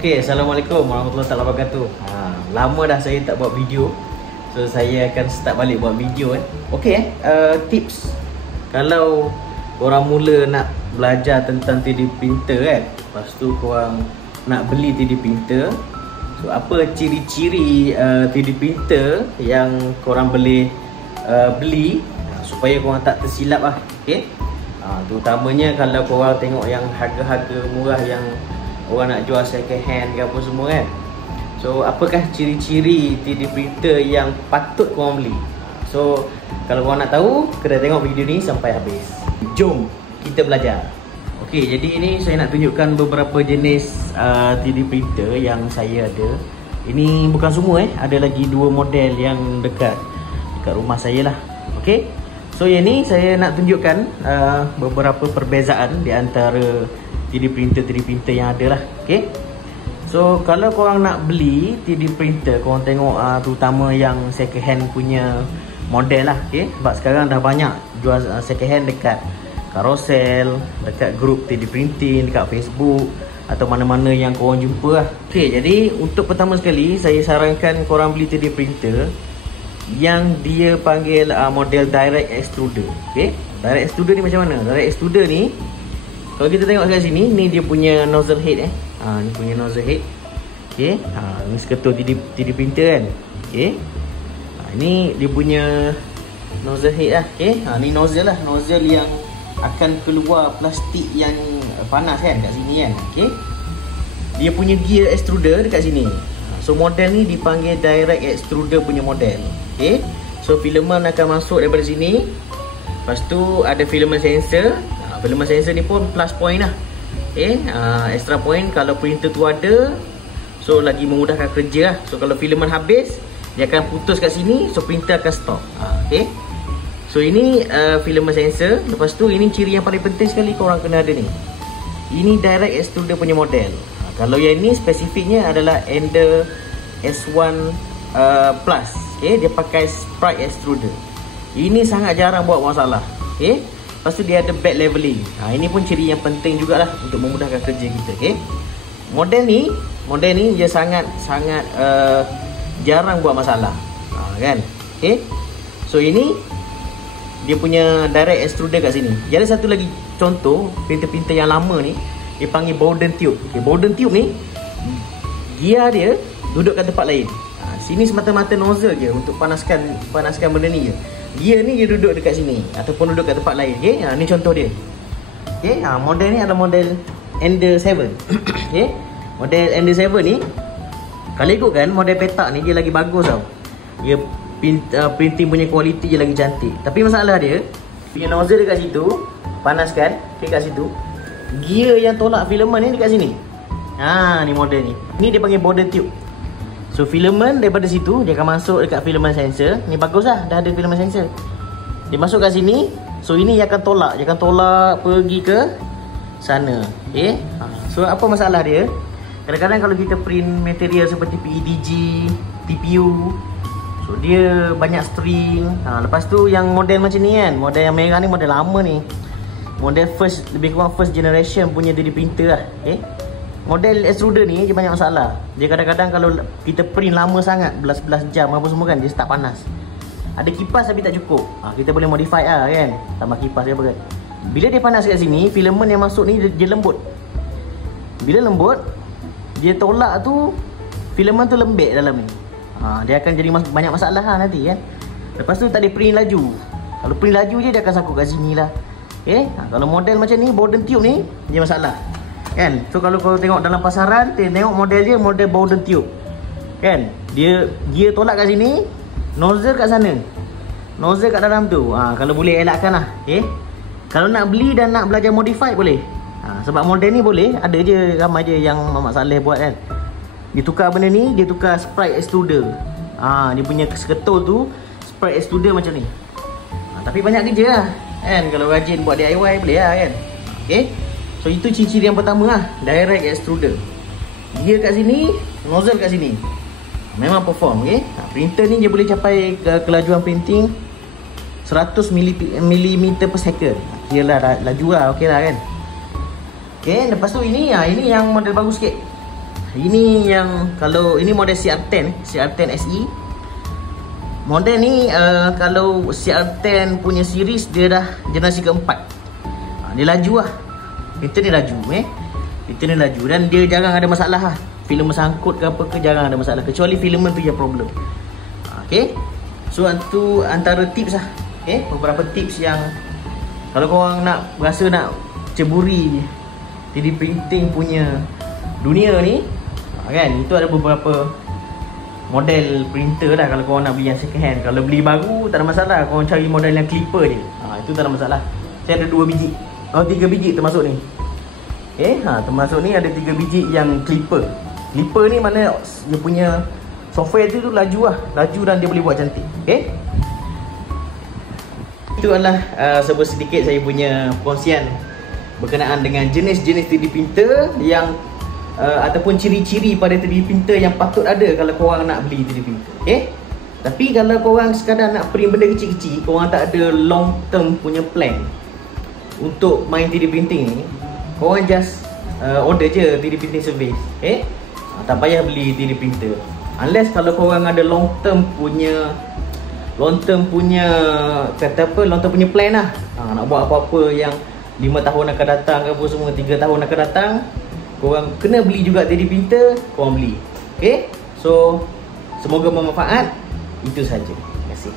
Okey, Assalamualaikum warahmatullahi wabarakatuh. Lama dah saya tak buat video. So saya akan start balik buat video Okey tips kalau korang mula nak belajar tentang 3D printer lepas tu korang nak beli 3D printer. So apa ciri-ciri 3D printer yang korang boleh beli supaya korang tak tersilap lah. Okey. Terutamanya kalau korang tengok yang harga-harga murah yang orang nak jual second hand ke apa semua kan. So apakah ciri-ciri 3D printer yang patut korang beli? So kalau korang nak tahu, kena tengok video ni sampai habis. Jom kita belajar. Okey, jadi ini saya nak tunjukkan beberapa jenis 3D printer yang saya ada. Ini bukan semua ada lagi dua model yang dekat rumah saya lah. Okey. So yang ni saya nak tunjukkan beberapa perbezaan di antara 3D printer yang ada lah. Okay. So kalau korang nak beli 3D printer, korang tengok terutama yang second hand punya model lah. Okay. Sebab sekarang dah banyak jual second hand dekat Carousell, dekat grup 3D printing, dekat Facebook atau mana-mana yang korang jumpa lah. Okay, jadi untuk pertama sekali saya sarankan korang beli 3D printer yang dia panggil model direct extruder. Okay. Direct extruder ni macam mana? Direct extruder ni, kalau kita tengok kat sini, ni dia punya nozzle head ni punya nozzle head. Okey, ni seketul 3D printer kan. Okey. Ini dia punya nozzle head lah. Okey. Ni nozzle lah, nozzle yang akan keluar plastik yang panas kan kat sini kan. Okey. Dia punya gear extruder dekat sini. So model ni dipanggil direct extruder punya model. Okey. So filament akan masuk daripada sini. Lepas tu ada filament sensor. Filament sensor ni pun plus point lah. Okay, extra point kalau printer tu ada. So lagi memudahkan kerja lah. So kalau filament habis, dia akan putus kat sini. So printer akan stop. Okay. So ini filament sensor. Lepas tu ini ciri yang paling penting sekali korang kena ada ni. Ini direct extruder punya model. Kalau yang ni spesifiknya adalah Ender S1 Plus. Okay, dia pakai sprite extruder. Ini sangat jarang buat masalah. Okay. Lepas tu dia ada bed leveling. Ini pun ciri yang penting jugalah untuk memudahkan kerja kita. Okay. Model ni dia sangat jarang buat masalah. Kan? Okay. So ini dia punya direct extruder kat sini. Jadi satu lagi contoh printer-printer yang lama ni, dia panggil Bowden tube. Okay. Bowden tube ni gear dia duduk kat tempat lain. Sini semata-mata nozzle je untuk panaskan benda ni je. Gear ni dia duduk dekat sini ataupun duduk kat tempat lain. Okay? Ni contoh dia. Okay? Model ni adalah model Ender 7. Okay? Model Ender 7 ni, kalau ikutkan model petak ni dia lagi bagus tau. Dia printing punya kualiti dia lagi cantik. Tapi masalah dia, punya nozzle dekat situ, panaskan, okay, kat situ. Gear yang tolak filament ni dekat sini. Ni model ni. Ni dia panggil Bowden tube. So filament daripada situ dia akan masuk dekat filament sensor. Ni bagus lah, dah ada filament sensor. Dia masuk kat sini. So ini yang akan tolak. Dia akan tolak pergi ke sana. Okay. So apa masalah dia? Kadang-kadang kalau kita print material seperti PEDG, TPU, so dia banyak string. Lepas tu yang model macam ni kan, model yang merah ni model lama ni, model lebih kurang first generation punya 3D printer lah. Okay. Model extruder ni dia banyak masalah. Dia kadang-kadang kalau kita print lama sangat, belas-belas jam apa semua kan, dia start panas. Ada kipas tapi tak cukup. Kita boleh modify lah kan, tambah kipas ke apa kan. Bila dia panas kat sini, filament yang masuk ni dia lembut. Bila lembut, dia tolak tu, filament tu lembek dalam ni. Dia akan jadi banyak masalah lah nanti kan. Lepas tu tak ada print laju. Kalau print laju je dia akan sakut kat sini lah. Okay. Kalau model macam ni, Bowden tube ni, dia masalah kan. So kalau kau tengok dalam pasaran, tengok model dia, model Bowden tube kan. Dia tolak kat sini, nozzle kat sana, nozzle kat dalam tu. Kalau boleh elakkan lah. Okay. Kalau nak beli dan nak belajar modify boleh. Sebab model ni boleh, ada je ramai je yang Muhammad Saleh buat kan. Dia tukar benda ni, dia tukar sprite extruder. Dia punya seketul tu sprite extruder macam ni. Tapi banyak kerja lah kan. Kalau rajin buat DIY boleh lah kan. Okay. So itu ciri-ciri yang pertama lah, direct extruder. Gear kat sini, nozzle kat sini. Memang perform. Okay. Printer ni dia boleh capai kelajuan printing 100 mm per second. Kira lah laju lah, okey lah kan. Okay, lepas tu ini yang model bagus sikit. Ini yang, kalau ini model CR10 SE. Model ni kalau CR10 punya series, dia dah generasi keempat. Dia laju lah. Printer ni laju Printer ni laju. Dan dia jarang ada masalah lah. Filament sangkut ke apa ke, jarang ada masalah. Kecuali filament tu je problem. Okay. So itu antara tips lah. Okay. Beberapa tips yang kalau korang nak rasa nak ceburi 3D printing punya dunia ni, kan, itu ada beberapa model printer lah. Kalau korang nak beli yang second hand, kalau beli baru tak ada masalah, korang cari model yang clipper je. Itu tak ada masalah. Saya ada 2 biji, 3 biji termasuk ni. Termasuk ni ada 3 biji yang clipper. Clipper ni mana dia punya software tu laju lah. Laju dan dia boleh buat cantik. Okay. Itu adalah sedikit saya punya perkongsian berkenaan dengan jenis-jenis 3D printer yang ataupun ciri-ciri pada 3D printer yang patut ada kalau korang nak beli 3D printer. Okay? Tapi kalau korang sekadar nak print benda kecil-kecil, korang tak ada long term punya plan untuk main 3D printing ni, korang just order je 3D printing service. Okay? Tak payah beli 3D printer. Unless kalau korang ada long term punya plan lah. Nak buat apa-apa yang 5 tahun akan datang ke apa semua, 3 tahun akan datang, korang kena beli juga 3D printer, korang beli. Okay. So semoga bermanfaat. Itu saja. Terima kasih.